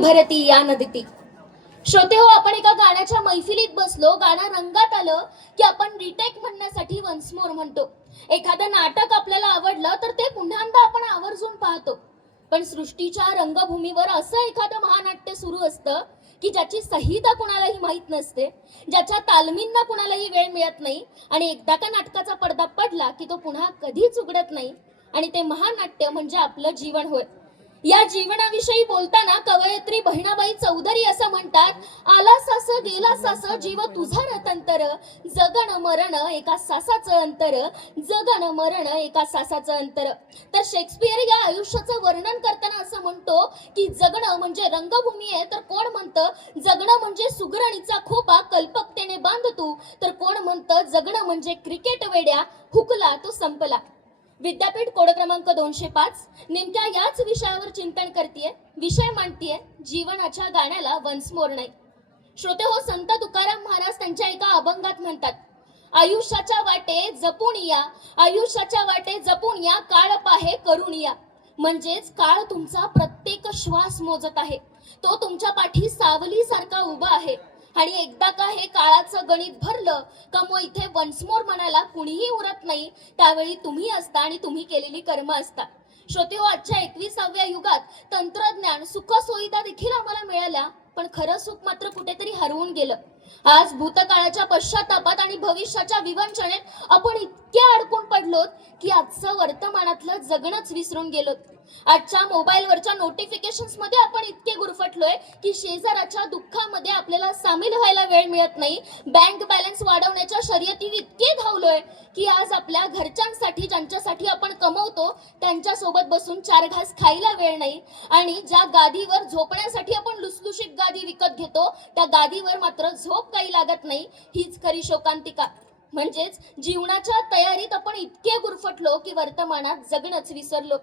भरती या नदीती. श्रोते हो, आपण एका गाण्याच्या मैफिलीत बसलो, गाणं रंगात आलं की आपण रिटेक म्हणण्यासाठी वन्स मोर म्हणतो. एखादं नाटक आपल्याला आवडलं तर ते पुन्हांदा आपण आवर्जून पाहतो. पण सृष्टीच्या रंगभूमीवर असं एखादं महानाट्य सुरू असतं की ज्याची संहिता कुणालाही माहीत नसते, ज्याच्या तालमींना कुणालाही वेळ मिळत नाही, आणि एकदा का नाटकाचा पडदा पडला की तो पुन्हा कधीच उघडत नाही. आणि ते महानाट्य म्हणजे आपलं जीवन होय. या जीवनाविषयी बोलताना कवयित्री बहिणाबाई चौधरी असं म्हणतात, आला सास गेला सास जीव तुझा रतंतर, जगण मरण एका सासाचं अंतर, जगण मरण एका सासाचं अंतर. तर शेक्सपियर या आयुष्याचं वर्णन करताना असं म्हणतो की जगणं म्हणजे रंगभूमी आहे, तर कोण म्हणतं जगणं म्हणजे सुगरणीचा खोपा कल्पकतेने बांध तू, तर कोण म्हणतं जगणं म्हणजे क्रिकेट वेड्या हुकला तो संपला. विद्यापीठ कोड क्रमांक 205 नेमक्या याच विषयावर चिंतन करतीये, विषय मांडतीये जीवनाच्या गाण्याला वन्स मोर नाही. श्रोते हो, संत तुकाराम महाराज त्यांच्या एका अभंगात म्हणतात, आयुष्याच्या वाटे जपून या, आयुष्याच्या वाटे जपून या, काळ पाहे करून या. म्हणजेच काळ तुमचा प्रत्येक श्वास मोजत आहे, तो तुमच्या पाठी सावली सारखा उभा आहे. आणि एकदा का हे काळाचं गणित भरलं का मग इथे वन्स मोर म्हणायला कुणीही उरत नाही. त्यावेळी तुम्ही असता आणि तुम्ही केलेली कर्म असता. श्रोते हो, आजच्या 21व्या युगात तंत्रज्ञान सुख सुविधा देखील आम्हाला मिळाल्या, पण खरं सुख मात्र कुठेतरी हरवून गेलं. आज भूतकाळाच्या पश्चातापात आणि भविष्याच्या विवंचनेत आपण इतके अडकून पडलोत की आजचं वर्तमानातलं जगणंच विसरून गेलोत. आजच्या मोबाईलवरच्या नोटिफिकेशन्स मध्ये आपण इतके गुरफटलोय की शेजाराच्या दुःखामध्ये आपल्याला सामील व्हायला वेळ मिळत नाही. बँक बॅलन्स वाढवण्याच्या शर्यतीत इतके धावलोय की आज आपल्या घरच्यांसाठी, ज्यांच्यासाठी आपण कमवतो, त्यांच्यासोबत बसून 4 घास खायला वेळ नाही. आणि ज्या गादीवर झोपण्यासाठी आपण लुसलुशीत गादी विकत घेतो, त्या गादीवर मात्र झोप काही लागत नाही. हीच खरी शोकांतिका. म्हणजेच जीवनाच्या तयारीत आपण इतके गुरफटलो की वर्तमानात जगणंच विसरलो.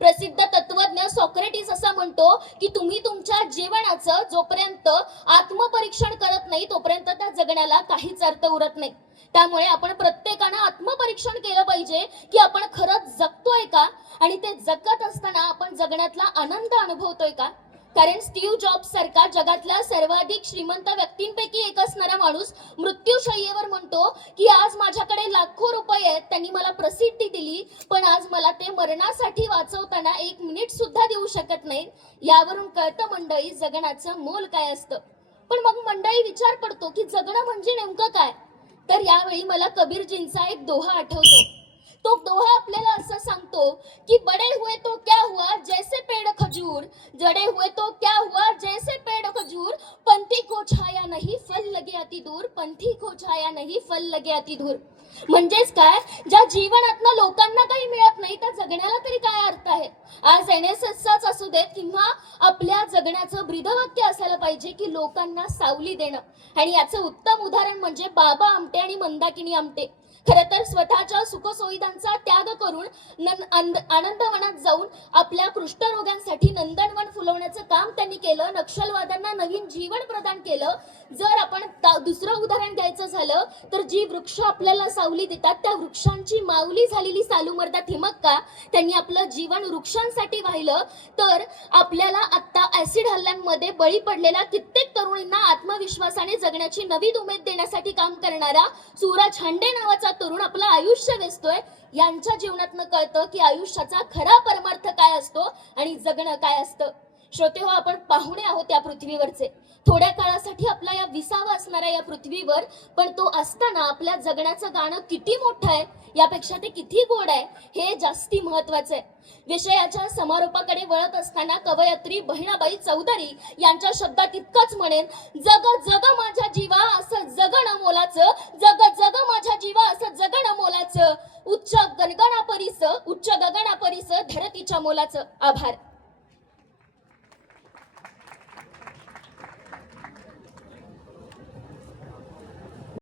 प्रसिद्ध तत्वज्ञ सॉक्रेटिस असा म्हणतो की तुम्ही तुमच्या जीवनाचं जोपर्यंत आत्मपरीक्षण करत नाही तोपर्यंत त्या जगण्याला काहीच अर्थ उरत नाही. त्यामुळे आपण प्रत्येकानं आत्मपरीक्षण केलं पाहिजे की आपण खरंच जगतोय का, आणि ते जगत असताना आपण जगण्यातला आनंद अनुभवतोय का. कारण स्टीव्ह जॉब्स सारखा जगातल्या सर्वाधिक श्रीमंत व्यक्तींपैकी एक असणारा माणूस मृत्यूशय्येवर म्हणतो की आज माझ्याकडे लाखो रुपये आहेत, त्यांनी मला प्रसिद्धी दिली, पण आज मला ते मरणासाठी वाचवताना 1 मिनिट सुद्धा देऊ शकत नाही. यावरून कळतं मंडळी जगण्याचं मोल काय असतं. पण मग मंडळी विचार पडतो की जगणं म्हणजे नेमकं काय. तर यावेळी मला कबीरजींचा एक दोहा आठवतो. तो दोहा आपल्याला असं सांगतो की बड़े हुए तो क्या हुआ जैसे पेड़ खजूर, जड़े हुए तो क्या हुआ जैसे पेड़ खजूर, पंथी को छाया नहीं फल लगे अति दूर, पंथी को छाया नहीं फल लगे अति दूर. म्हणजेच काय, ज्या जीवनातनं लोकांना काही मिळत नाही त्या जगण्याला तरी काय अर्थ आहे. आज NSSचाच असू देत किंवा आपल्या जगण्याचं ब्रीदवाक्य असायला पाहिजे की लोकांना सावली देणं. आणि याचं उत्तम उदाहरण म्हणजे बाबा आमटे आणि मंदाकिनी आमटे. खरं तर स्वतःच्या सुखसुविधांचा त्याग करून आनंदवनात जाऊन आपल्या कुष्ठरोग्यांसाठी नंदनवन फुलवण्याचं काम त्यांनी केलं. नक्षलवाद्यांना नवीन जीवन प्रदान केलं. जर आपण दुसरं उदाहरण द्यायचं झालं तर जी वृक्ष आपल्याला सावली देतात त्या वृक्षांची माऊली झालेली सालूमर्दा थिमक्का, त्यांनी आपलं जीवन वृक्षांसाठी वाहिलं. तर आपल्याला आता ऍसिड हल्ल्यांमध्ये बळी पडलेल्या कित्येक तरुणींना आत्मविश्वासाने जगण्याची नवी उमेद देण्यासाठी काम करणारा सूरज हंडे नावाचा तरुण आपलं आयुष्य वेचतोय. यांच्या जीवनातनं कळतं की आयुष्याचा खरा परमार्थ काय असतो आणि जगणं काय असतं. श्रोते हो, आपण पाहुणे आहोत या पृथ्वीवरचे. थोड्या काळासाठी आपला या विसावा असणाऱ्या या पृथ्वीवर, पण तो असताना आपल्या जगण्याचं गाणं किती मोठं आहे यापेक्षा ते किती गोड आहे हे जास्ती महत्वाचं आहे. विषयाच्या समारोपाकडे वळत असताना कवयित्री बहिणाबाई चौधरी यांच्या शब्दात इतकंच म्हणेन, जग जग माझ्या जीवा असं जगणं मोलाचं, जग जग माझ्या जीवा असं जगणं मोलाचं, उच्च गगनापरीस धरतीच्या मोलाचं. आभार.